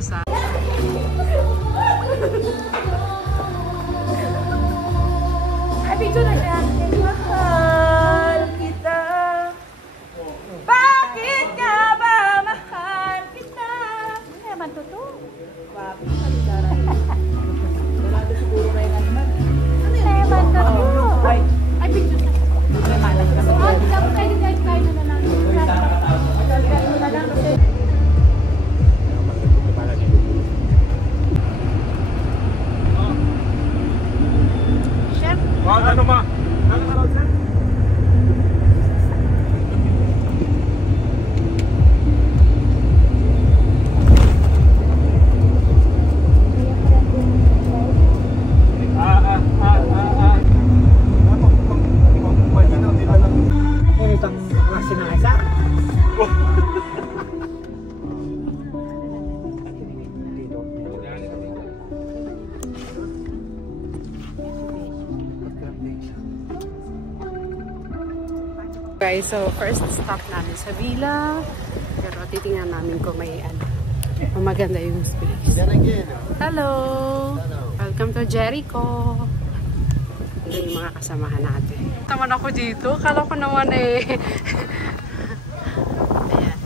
isa. Ay, picture na siya. Mahal kita. Bakit nga ba mahal kita? Ano naman to to? Wapi, kaligaran. Wala to siguro na yung ano man. Ano naman to to? Ay, picture na. Ay, malas ka sa to. Dapat kayo na lang. Kayo na lang kasi. Ano ma? Itang klase ng isa. Guys, so first stop namin sa villa. Pero titingnan namin kung may ano, kung maganda yung space. Hello! Welcome to Jericho! Ito yung mga kasamahan natin. Taman ako dito. Kala ko naman eh. Ayan.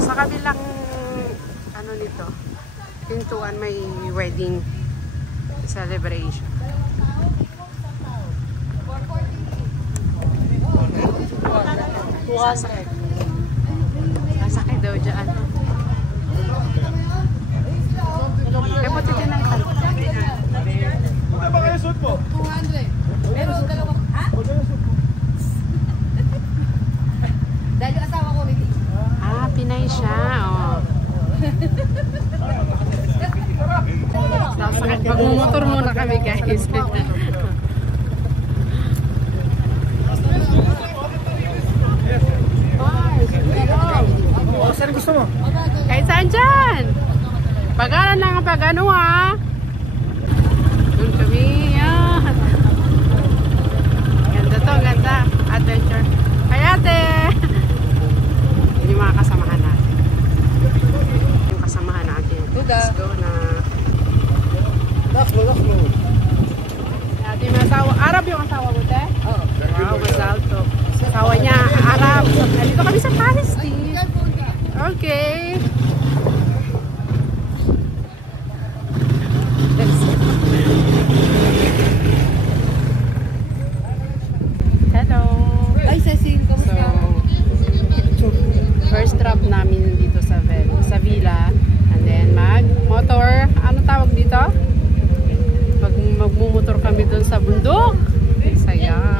Sa kabilang ano nito, pintuan may wedding celebration. Sasakay. Sasakay daw dyan. Kaya po titin na itan. Ano ba kayo suit po? 200. Pero dalawa. Ha? Dahil yung asawa ko, hindi. Ah, Pinay siya. Oh. Magmumotor muna kami guys. Saan gusto mo? Kahit saan dyan. Pag-alan lang ang pag-ano ha. Doon kami. Yan. Ganda to, ganda. Adventure. Ay ate. Yun yung mga kasamahan natin. Yung kasamahan natin. Let's go na. Daklo. Ate may asawa. Arab yung asawa mo, te? Oo. Wow, mas alto. Asawa niya, Arab. Dito kami sa Palestine. Okay. Hello. Ay, Cecil, kamusta? So, first stop namin dito sa villa. And then mag-motor. Ano tawag dito? Magmumotor kami dun sa bundok. Saya.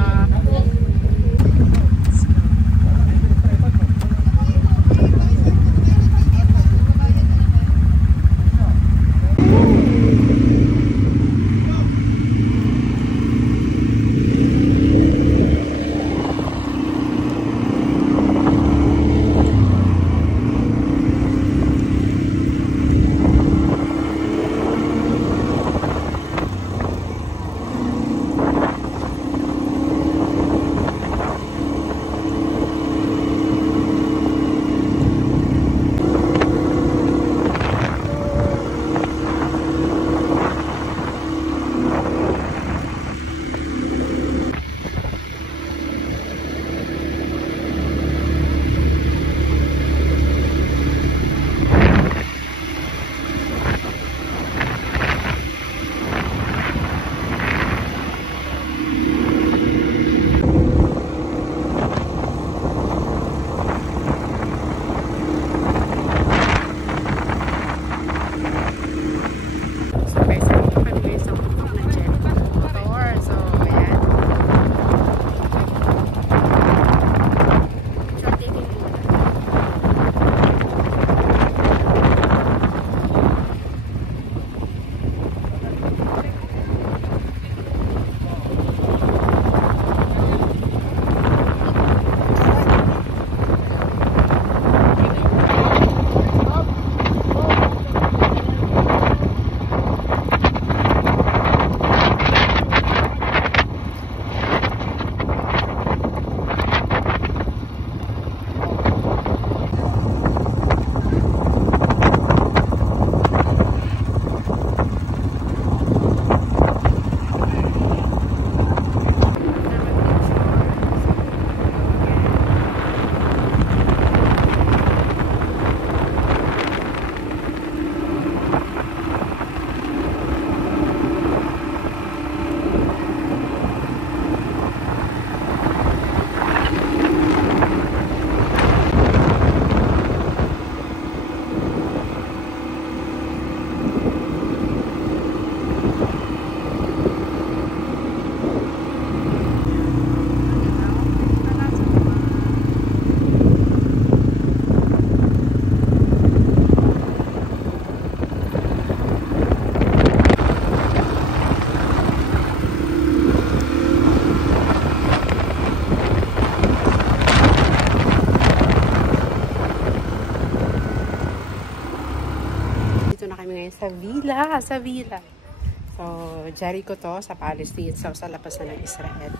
villa. Sa villa. So, Jericho to sa Palestine. So, sa lapasan ng Israel.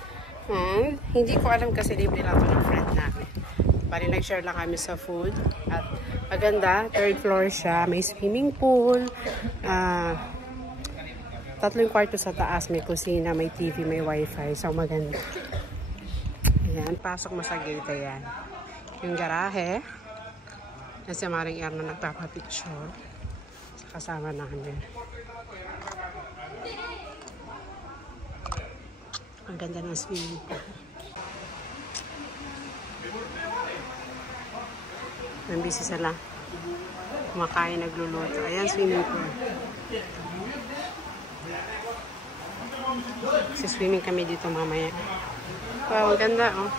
And, hindi ko alam kasi libre lang ito ng friend namin. Bali, nag-share lang kami sa food. At maganda. 3rd floor siya. May swimming pool. 3 kwarto sa taas. May kusina, may TV, may wifi. So, maganda. Ayan. Pasok mo sa gate. Ayan. Yung garahe. Yan si Maring Erna nagpapapicture. Sa kasama namin. Ang ganda ng swimming pool. Nambisi sila. Kumakain, nagluluto. Ayan, swimming pool. Swimming kami dito mamaya. Wow, ang ganda, oh.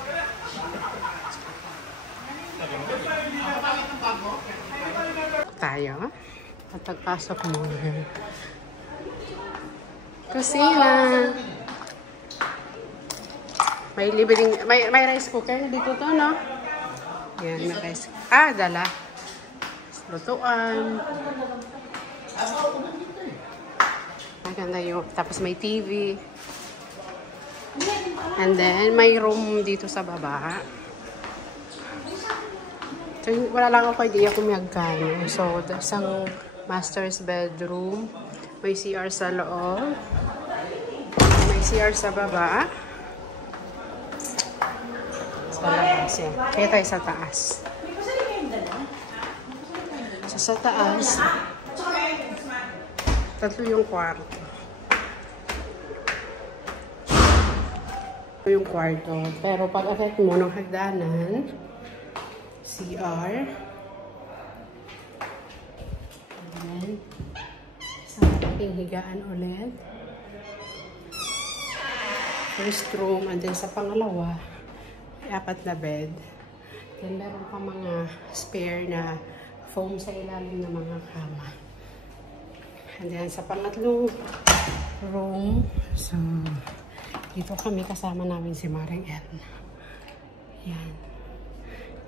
Tayo. At pagpasok mo. Kusina. May libreng, may rice cooker dito to, no? Yan, may rice. Dala. Lutuan. Maganda yun. Tapos may TV. And then, may room dito sa baba. So, wala lang ako idea kung magkano. So, isang master's bedroom. May CR sa loob. May CR sa baba. Sa labas yan. Kaya tayo sa taas. So, sa taas, 3 yung kwarto. Yung kwarto. Pero pag akit mo ng hagdanan, CR. And then, isang malaking higaan ulit. First room. And then sa pangalawa, 4 na bed. Then meron pa mga spare na foam sa ilalim ng mga kama. And then sa pangatlong room, so dito kami kasama namin si Maring Erna. Yan.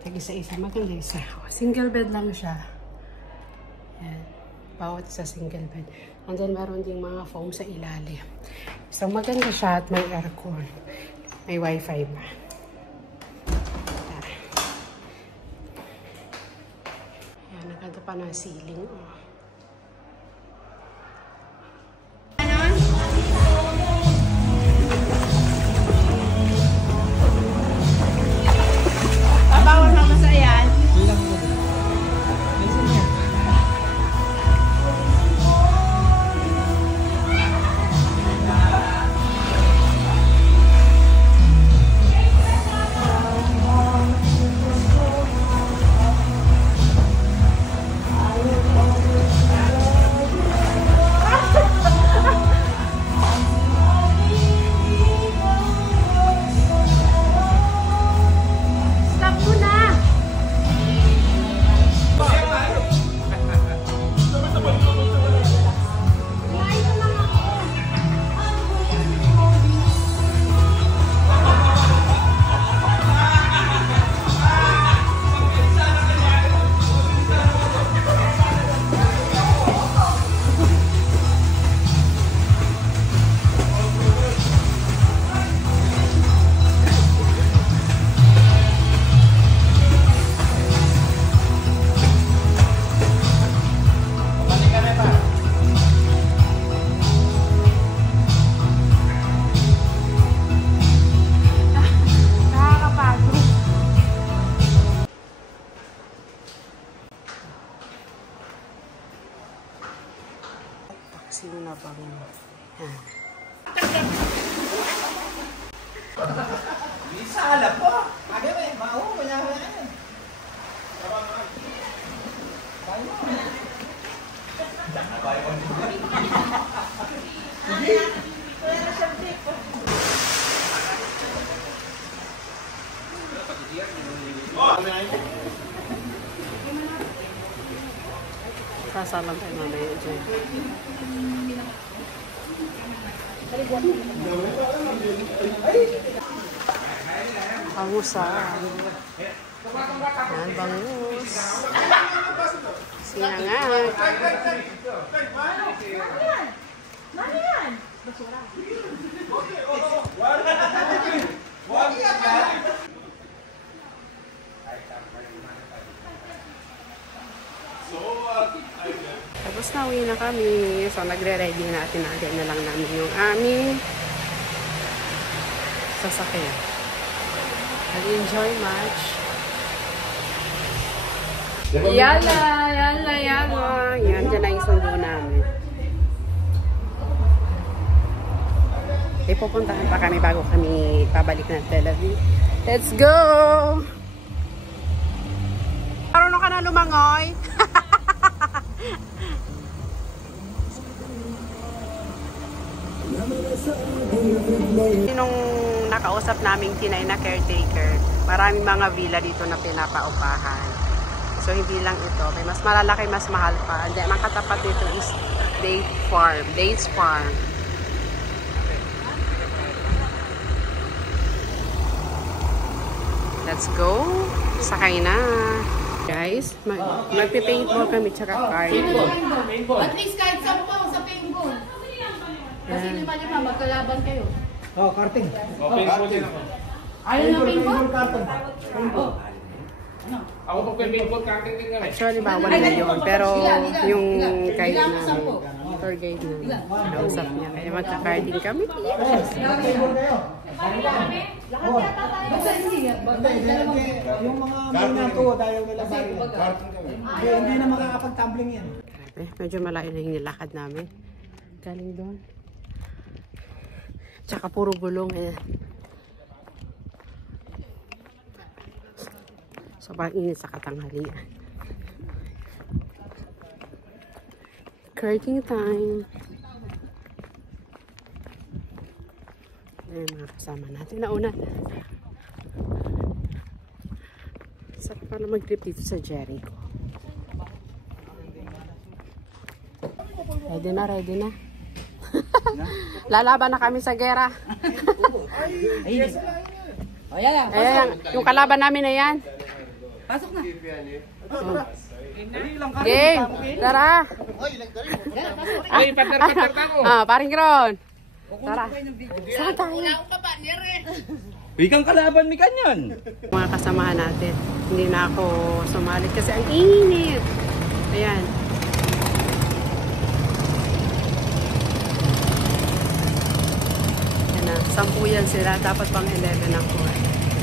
Tag-isa-isa. Maganda isa. Single bed lang siya. Yan. Bawat isa single bed. And then meron ding mga foam sa ilalim. So maganda siya at may aircon. May wifi pa. Yan. Naganda pa ng ceiling. Oh. Sino bang bisa lah po. Ada may mau banyak. Jangan bayar. Sasalang tayo mamaya dyan. Bangusan. Yan, bangus. Sinangag. Mano yan? Tapos na, uwi na kami. So, nagre-ready na. Tinagay na lang namin yung aming sasakyan. Nag-enjoy much. Yala! Yala! Yala! Yan, dyan na yung sundo namin. Okay, pupuntahan pa kami bago kami pabalik ng Tel Aviv. Let's go! Marunong ka na lumangoy? Nung nakausap naming Tinay na caretaker, maraming mga villa dito na pinapaupahan. So, hindi lang ito. May mas malalaki, mas mahal pa. And then, ang katapat dito is Dates Farm. Let's go. Sakay na. Guys, magpipaintball kami tsaka card. At least kahit sa paintball. Kasi lima-lima, magkalaban kayo. Oh, karting. Ayaw na paintball? Karting. Ako po kay baseball karting din kami. Actually, bawal na yun. Pero yung guide na, tour guide na, nausap niya. Kaya magka-carding kami. Yes! Yung mga mga dahil nila hindi na makakapag-tumbling yan. Medyo malayo na yung nilakad namin. Galing doon. Tsaka puro gulong. Sobrang init sa katanghalian. Karting time. Ayan mga kasama natin. Nauna. Sarap pala mag-trip dito sa Jericho. Ready na, ready na. Lalaban na kami sa gera. Ayan, yung kalaban namin na yan. Pasok na. Game, tara. Ay, partner ako. Paring Gron. Tara. Saan tayo? Bigang kalaban mi kanyan. Mga kasamahan natin. Hindi na ako sumali kasi ang init. Ayan. Ayan na. 10 yan sila. Dapat pang 11 ako.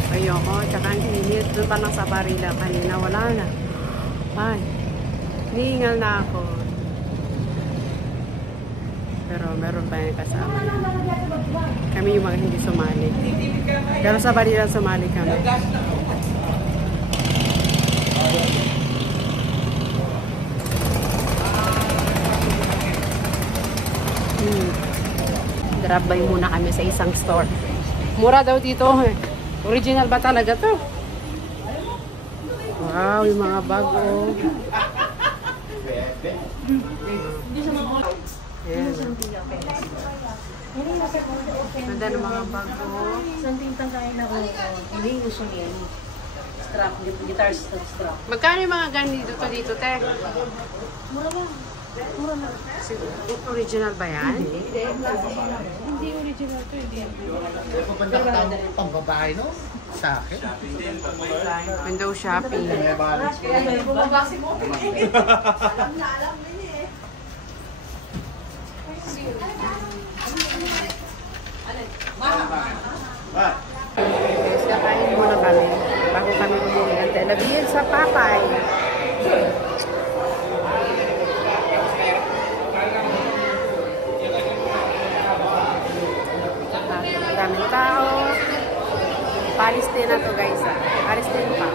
Ayoko. Tsaka ang init. Doon pa lang sa barila kanina. Wala na. Ay. Nihingal na ako. Pero meron pa yung kasama. Kami yung mga hindi sumali. Pero sa barila sumali kami. Drop by muna kami sa isang store. Mura daw dito. Original ba talaga to? Wow, yung mga bago. Ayan. Ganda ng mga bago. Isang tintang kain ako. Hindi usually yan. Strap, guitar strap. Magkano yung mga ganito dito, te? Mura lang. Mura lang. Original ba yan? Hindi original to. Hindi. Pambabae, no? Sa akin. Window shopping. Bumabasi mo. Guys, kakain muna kami. Bago kami umuwi ng Tel Aviv sa Papay. Daming tao. Palestine na to guys. Palestine pa.